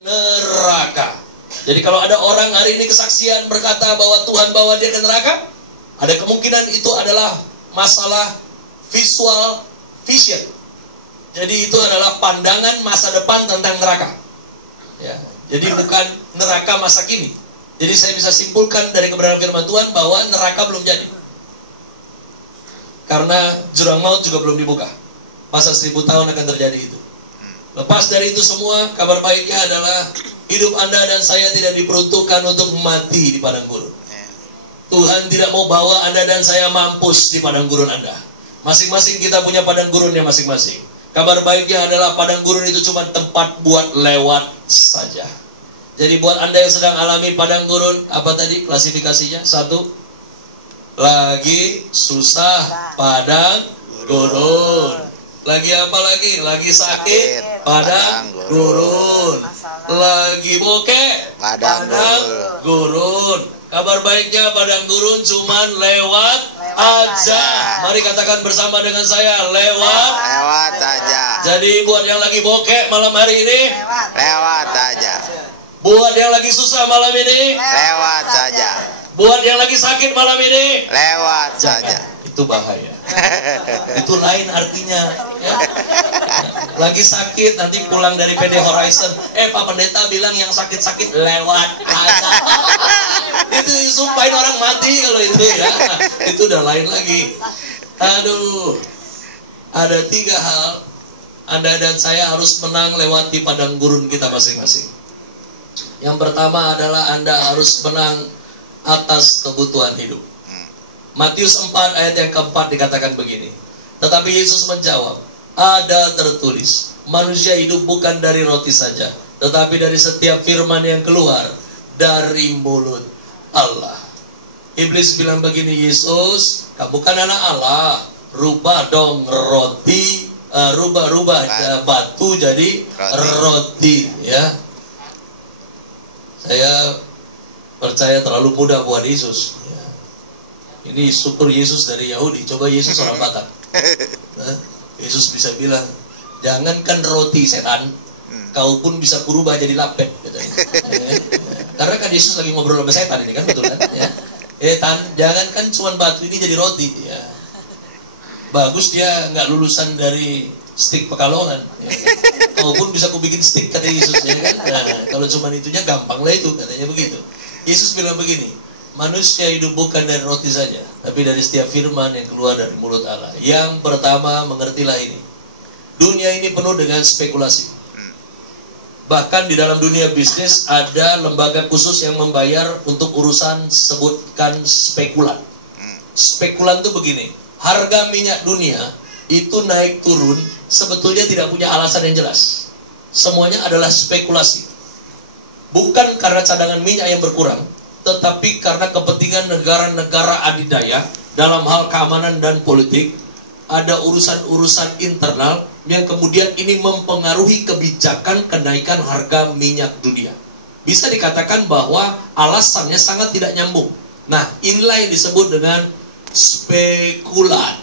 neraka. Jadi kalau ada orang hari ini kesaksian berkata bahwa Tuhan bawa dia ke neraka, ada kemungkinan itu adalah masalah visual vision. Jadi itu adalah pandangan masa depan tentang neraka. Ya, jadi bukan neraka masa kini. Jadi saya bisa simpulkan dari kebenaran firman Tuhan bahwa neraka belum jadi. Karena jurang maut juga belum dibuka. Masa 1000 tahun akan terjadi itu. Lepas dari itu semua, kabar baiknya adalah hidup Anda dan saya tidak diperuntukkan untuk mati di padang gurun. Tuhan tidak mau bawa Anda dan saya mampus di padang gurun Anda. Masing-masing kita punya padang gurunnya masing-masing. Kabar baiknya adalah padang gurun itu cuma tempat buat lewat saja. Jadi buat Anda yang sedang alami padang gurun, apa tadi klasifikasinya? 1, lagi susah padang gurun. Lagi apa lagi? Lagi sakit padang gurun. Lagi bokeh padang gurun. Kabar baiknya padang gurun cuman lewat aja. Mari katakan bersama dengan saya, lewat aja. Jadi buat yang lagi bokeh malam hari ini, Lewat aja. buat yang lagi susah malam ini, Lewat saja. buat yang lagi sakit malam ini, Lewat saja. itu bahaya. Itu lain artinya ya. Lagi sakit nanti pulang dari PD Horizon, Pak Pendeta bilang yang sakit-sakit lewat aja. Itu sumpahin orang mati kalau itu ya. Itu udah lain lagi. Aduh, ada 3 hal Anda dan saya harus menang lewat di padang gurun kita masing-masing. Yang pertama adalah Anda harus menang atas kebutuhan hidup. Matius 4 ayat yang keempat dikatakan begini. Tetapi Yesus menjawab, ada tertulis, manusia hidup bukan dari roti saja, tetapi dari setiap firman yang keluar dari mulut Allah. Iblis bilang begini, Yesus, kamu kan anak Allah, rubah dong roti, rubah batu jadi roti. Ya, saya percaya terlalu mudah buat Yesus. Ini super Yesus dari Yahudi. Coba Yesus orang Batak. Yesus bisa bilang, jangankan roti setan, kau pun bisa kurubah jadi lapet. Karena kan Yesus lagi ngobrol sama setan ini kan, betul kan? Setan, jangankan cuma batu ini jadi roti. Ya. Bagus dia nggak lulusan dari stik Pekalongan. Ya. Kau pun bisa kubikin stik, kata Yesus. Ya kan? Nah, kalau cuma itunya gampang lah itu, katanya begitu. Yesus bilang begini, manusia hidup bukan dari roti saja, tapi dari setiap firman yang keluar dari mulut Allah. Yang pertama, mengertilah ini. Dunia ini penuh dengan spekulasi. Bahkan di dalam dunia bisnis ada lembaga khusus yang membayar untuk urusan sebutkan spekulan. Spekulan itu begini, harga minyak dunia itu naik turun sebetulnya tidak punya alasan yang jelas. Semuanya adalah spekulasi. Bukan karena cadangan minyak yang berkurang, tetapi karena kepentingan negara-negara adidaya dalam hal keamanan dan politik, ada urusan-urusan internal yang kemudian ini mempengaruhi kebijakan kenaikan harga minyak dunia. Bisa dikatakan bahwa alasannya sangat tidak nyambung. Nah, inilah yang disebut dengan spekulan.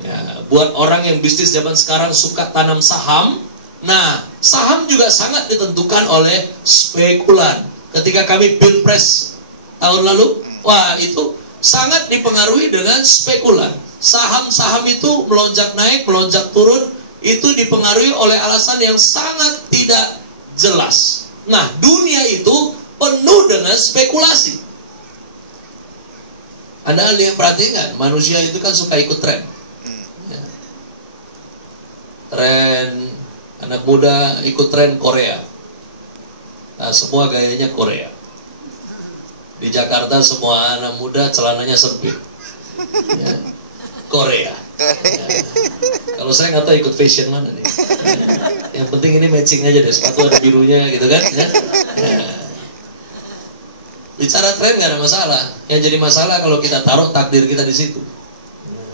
Ya, buat orang yang bisnis zaman sekarang suka tanam saham, nah, saham juga sangat ditentukan oleh spekulan. Ketika kami Pilpres tahun lalu, wah itu sangat dipengaruhi dengan spekulan. Saham-saham itu melonjak naik, melonjak turun, itu dipengaruhi oleh alasan yang sangat tidak jelas. Nah, dunia itu penuh dengan spekulasi. Anda lihat, perhatikan, manusia itu kan suka ikut tren. Ya. Tren, anak muda ikut tren Korea. Nah, semua gayanya Korea. Di Jakarta semua anak muda celananya sempit. Ya. Korea. Ya. Kalau saya nggak tahu ikut fashion mana nih. Ya. Yang penting ini matching aja deh, sepatu ada birunya gitu kan. Ya. Ya. Bicara tren nggak ada masalah. Yang jadi masalah kalau kita taruh takdir kita di situ. Ya.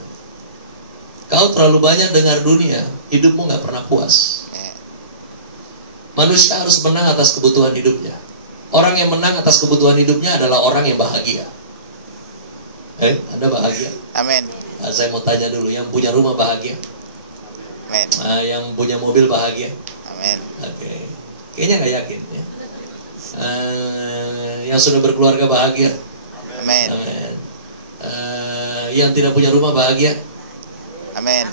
Kau terlalu banyak dengar dunia, hidupmu nggak pernah puas. Manusia harus menang atas kebutuhan hidupnya. Orang yang menang atas kebutuhan hidupnya adalah orang yang bahagia. Anda bahagia? Amin. Nah, saya mau tanya dulu, yang punya rumah bahagia? Amin. Yang punya mobil bahagia? Amin. Oke. Kayaknya nggak yakin ya. Yang sudah berkeluarga bahagia. Amin. Amin. Yang tidak punya rumah bahagia. Amin.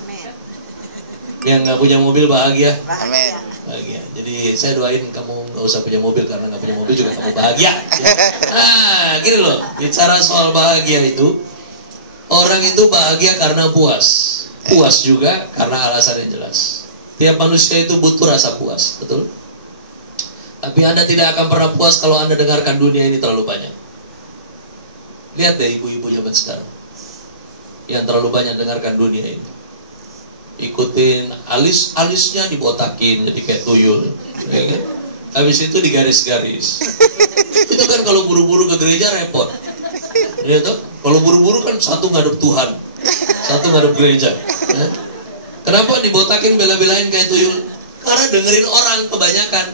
Yang nggak punya mobil bahagia. Amin. Bahagia. Jadi saya doain kamu nggak usah punya mobil, karena nggak punya mobil juga kamu bahagia. Gini loh, bicara soal bahagia itu, orang itu bahagia karena puas. Puas juga karena alasan yang jelas. Tiap manusia itu butuh rasa puas, betul? Tapi Anda tidak akan pernah puas kalau Anda dengarkan dunia ini terlalu banyak. Lihat deh ibu-ibu zaman sekarang yang terlalu banyak dengarkan dunia ini. Ikutin alisnya dibotakin jadi kayak tuyul, ya kan? Habis itu digaris-garis. Itu kan kalau buru-buru ke gereja repot. Ya toh? Kalau buru-buru kan satu ngadep Tuhan, satu ngadep gereja. Ya? Kenapa dibotakin bela-belain kayak tuyul? Karena dengerin orang kebanyakan.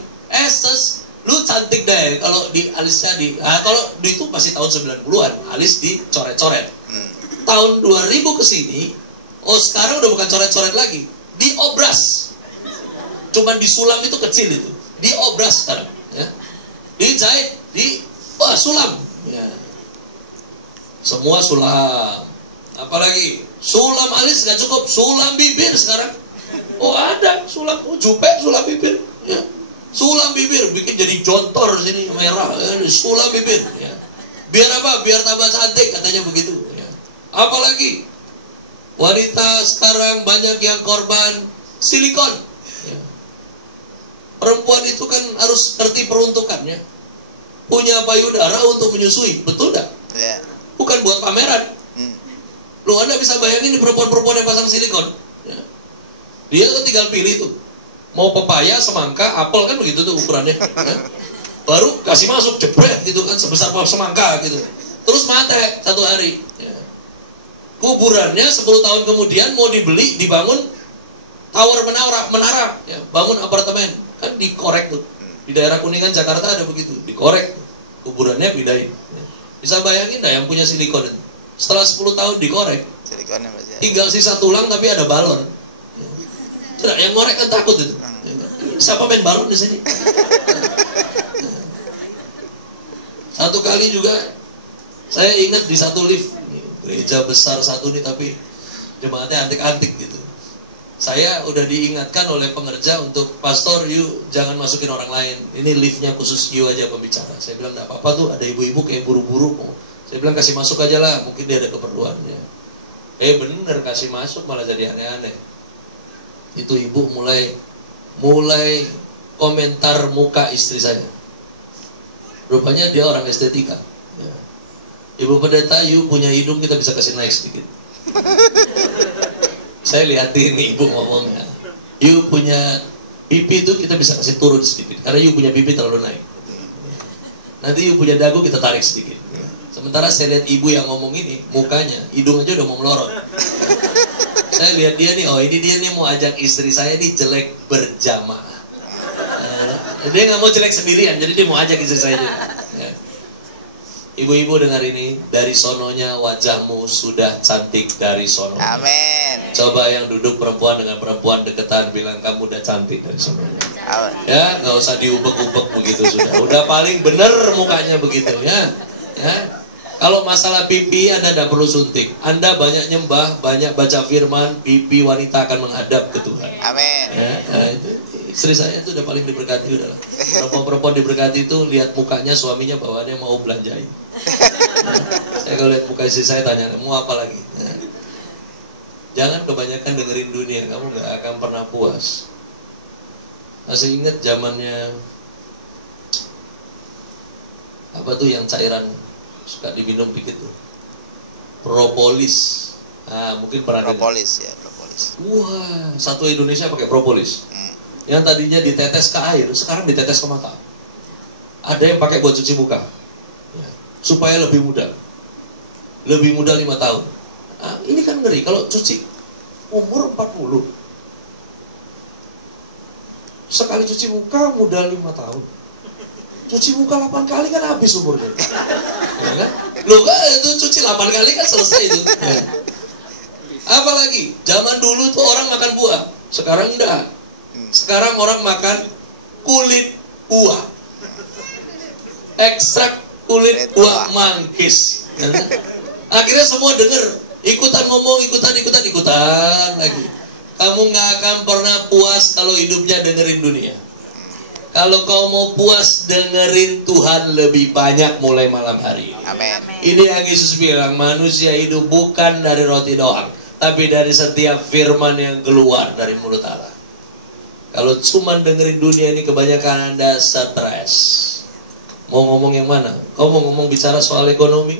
Lu cantik deh kalau di alisnya kalau di itu masih tahun 90-an, alis dicoret-coret. Tahun 2000 ke sini, sekarang udah bukan coret-coret lagi, diobras. Cuman disulam itu kecil itu. Diobras sekarang, ya. Dijahit, sulam. Ya. Semua sulam. Apalagi sulam alis gak cukup, sulam bibir sekarang. Ada sulam jupe, sulam bibir, ya. Sulam bibir bikin jadi jontor sini merah, sulam bibir, ya. Biar apa? Biar tambah cantik katanya begitu, ya. Apalagi wanita sekarang banyak yang korban silikon, ya. Perempuan itu kan harus ngerti peruntukannya. Punya payudara untuk menyusui, betul gak? Yeah. Bukan buat pameran. Lu Anda bisa bayangin di perempuan-perempuan yang pasang silikon, ya. Dia kan tinggal pilih tuh, mau pepaya, semangka, apel, kan begitu tuh ukurannya, ya. Baru kasih masuk jebret gitu kan, sebesar semangka gitu. Terus mate 1 hari, ya. Kuburannya 10 tahun kemudian mau dibeli, dibangun tower menara, ya. Bangun apartemen, kan dikorek tuh. Di daerah Kuningan Jakarta ada begitu, dikorek tuh. Kuburannya pindahin, ya. Bisa bayangin dah yang punya silikon itu. Setelah 10 tahun dikorek, Silikonnya masih ada. tinggal sisa tulang tapi ada balon. Sudah, yang ngorek kan takut itu. Siapa main balon di sini? Satu kali juga saya ingat di satu lift, gereja besar satu nih tapi jemaatnya antik-antik gitu. Saya udah diingatkan oleh pengerja untuk, pastor, you jangan masukin orang lain. Ini liftnya khusus you aja pembicara. Saya bilang enggak apa-apa tuh, ada ibu-ibu kayak buru-buru. Saya bilang kasih masuk aja lah, mungkin dia ada keperluannya. Bener kasih masuk malah jadi aneh-aneh. Itu ibu mulai komentar muka istri saya. Rupanya dia orang estetika, ya. Ibu pendeta, you punya hidung kita bisa kasih naik sedikit. Saya lihatin ibu ngomongnya, you punya pipi itu kita bisa kasih turun sedikit, karena you punya pipi terlalu naik. Nanti you punya dagu kita tarik sedikit. Sementara saya lihat ibu yang ngomong ini, mukanya, hidung aja udah mau melorot. Saya lihat dia nih, ini dia nih mau ajak istri saya nih jelek berjamaah. Dia nggak mau jelek sendirian, jadi dia mau ajak istri saya juga. Ya. Ibu-ibu dengar ini, dari sononya wajahmu sudah cantik dari sononya. Amin. Coba yang duduk perempuan dengan perempuan deketan, bilang kamu udah cantik dari sononya. Amin. Ya, nggak usah diubek-ubek begitu sudah. Udah paling bener mukanya begitu, ya. Ya. Kalau masalah pipi, Anda tidak perlu suntik. Anda banyak nyembah, banyak baca firman, pipi wanita akan menghadap ke Tuhan. Amin. Ya, istri saya itu udah paling diberkati udah lah. Perempuan-perempuan diberkati itu lihat mukanya suaminya bawaannya mau belanjain. Saya kalau lihat muka istri saya tanya, mau apa lagi? Ya. Jangan kebanyakan dengerin dunia, kamu nggak akan pernah puas. Masih ingat zamannya apa tuh yang cairan suka diminum dikit tuh, propolis. Mungkin pernah propolis ya, propolis. Wah, satu Indonesia pakai propolis. Yang tadinya ditetes ke air, sekarang ditetes ke mata. Ada yang pakai buat cuci muka, ya, supaya lebih muda 5 tahun. Ini kan ngeri kalau cuci umur 40, sekali cuci muka muda 5 tahun. Cuci muka 8 kali kan habis umurnya. Ya kan? Loh kan itu cuci 8 kali kan selesai itu. Ya. Apalagi zaman dulu tuh orang makan buah, sekarang enggak. Sekarang orang makan kulit uak. Ekstrak kulit uak manggis. Akhirnya semua denger, ikutan ngomong, ikutan lagi. Kamu nggak akan pernah puas kalau hidupnya dengerin dunia. Kalau kau mau puas, dengerin Tuhan lebih banyak mulai malam hari ini. Amin. Ini yang Yesus bilang, manusia hidup bukan dari roti doang, tapi dari setiap firman yang keluar dari mulut Allah. Kalau cuman dengerin dunia ini, kebanyakan Anda stres. Mau ngomong yang mana? Kau mau ngomong bicara soal ekonomi?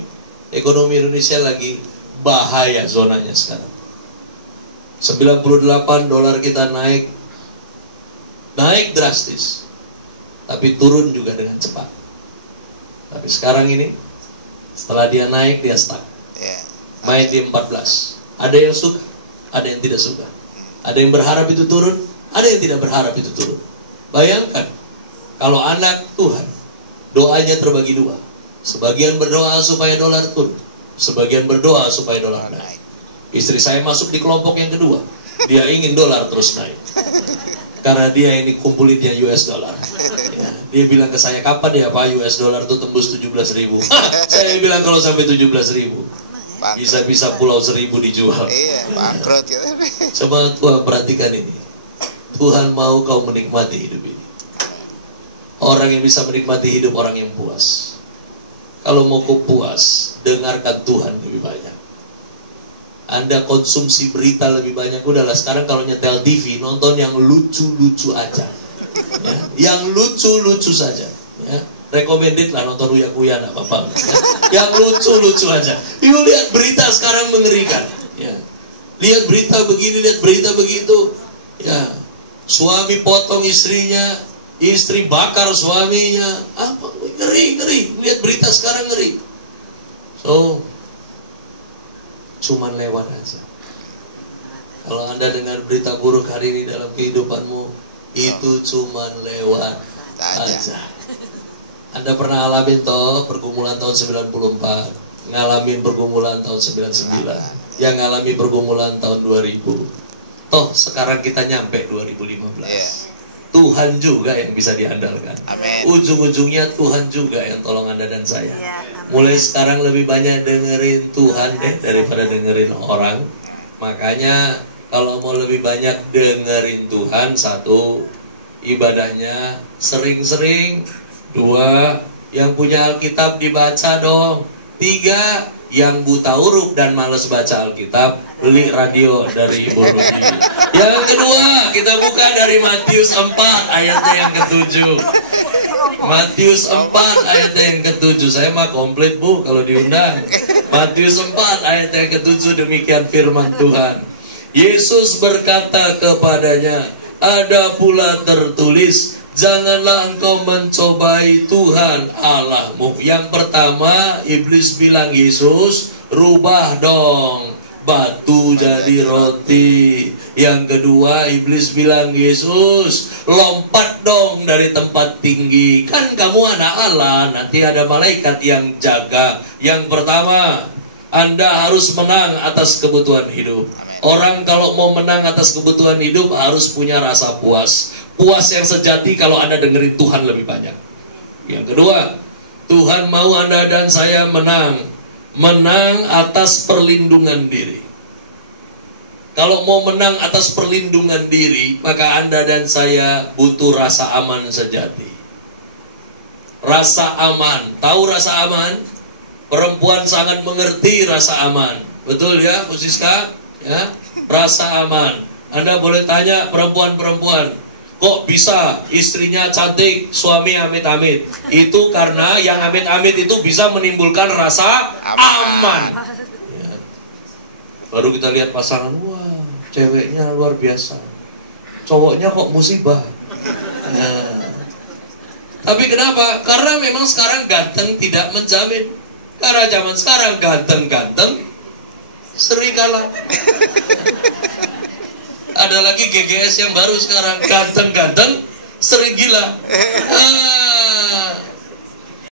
Ekonomi Indonesia lagi bahaya zonanya sekarang. 98 dolar kita naik drastis. Tapi turun juga dengan cepat. Tapi sekarang ini, setelah dia naik, dia stuck. Main di 14. Ada yang suka, ada yang tidak suka. Ada yang berharap itu turun, ada yang tidak berharap itu turun. Bayangkan, kalau anak Tuhan, doanya terbagi dua. Sebagian berdoa supaya dolar turun, sebagian berdoa supaya dolar naik. Istri saya masuk di kelompok yang kedua. Dia ingin dolar terus naik. Karena dia ini kumpulin dia US dollar. Ya, dia bilang ke saya, kapan ya Pak US dollar tuh tembus 17.000? Saya bilang kalau sampai 17.000, bisa-bisa pulau 1.000 dijual. Iya, bangkrut ya. Coba Tuhan perhatikan ini. Tuhan mau kau menikmati hidup ini. Orang yang bisa menikmati hidup, orang yang puas. Kalau mau kau puas, dengarkan Tuhan lebih banyak. Anda konsumsi berita lebih banyak. Udahlah, sekarang kalau nyetel TV, nonton yang lucu-lucu aja. Ya, yang lucu-lucu saja. Ya, recommended lah nonton Uya-Kuya, nggak apa-apa. Ya, yang lucu-lucu aja. Ibu lihat berita sekarang mengerikan. Ya, lihat berita begini, lihat berita begitu. Ya, suami potong istrinya, istri bakar suaminya. Apa? Ngeri. Lihat berita sekarang ngeri. So, cuman lewat aja. Kalau Anda dengar berita buruk hari ini dalam kehidupanmu, itu cuman lewat aja. Anda pernah alamin toh pergumulan tahun 94, ngalamin pergumulan tahun 99, yang ngalami pergumulan tahun 2000. Toh sekarang kita nyampe 2015. Tuhan juga yang bisa diandalkan. Ujung-ujungnya Tuhan juga yang tolong Anda dan saya. Mulai sekarang lebih banyak dengerin Tuhan daripada dengerin orang. Makanya kalau mau lebih banyak dengerin Tuhan, 1, ibadahnya sering-sering. 2, yang punya Alkitab dibaca dong. 3, yang buta huruf dan malas baca Alkitab, beli radio dari Ibu Rudi. Yang kedua, kita buka dari Matius 4 ayatnya yang ke-7. Matius 4 ayatnya yang ke-7. Saya mah komplit Bu kalau diundang. Matius 4 ayat yang ke-7, demikian firman Tuhan. Yesus berkata kepadanya, ada pula tertulis, janganlah engkau mencobai Tuhan Allahmu. Yang pertama, iblis bilang, Yesus, rubah dong batu jadi roti. Yang kedua, iblis bilang, Yesus, lompat dong dari tempat tinggi. Kan kamu anak Allah, nanti ada malaikat yang jaga. Yang pertama, Anda harus menang atas kebutuhan hidup. Orang kalau mau menang atas kebutuhan hidup harus punya rasa puas. Puas yang sejati kalau Anda dengerin Tuhan lebih banyak. Yang kedua, Tuhan mau Anda dan saya menang. Menang atas perlindungan diri. Kalau mau menang atas perlindungan diri, maka Anda dan saya butuh rasa aman sejati. Rasa aman. Tahu rasa aman? Perempuan sangat mengerti rasa aman. Betul ya, Bu Siska? Ya, rasa aman. Anda boleh tanya perempuan-perempuan, kok bisa istrinya cantik, suami amit-amit? Itu karena yang amit-amit itu bisa menimbulkan rasa aman. Ya. Baru kita lihat pasangan, wah, ceweknya luar biasa, cowoknya kok musibah. Nah. Tapi kenapa? Karena memang sekarang ganteng tidak menjamin. Karena zaman sekarang ganteng-ganteng sering kalah. Ada lagi GGS yang baru sekarang, ganteng-ganteng sering gila.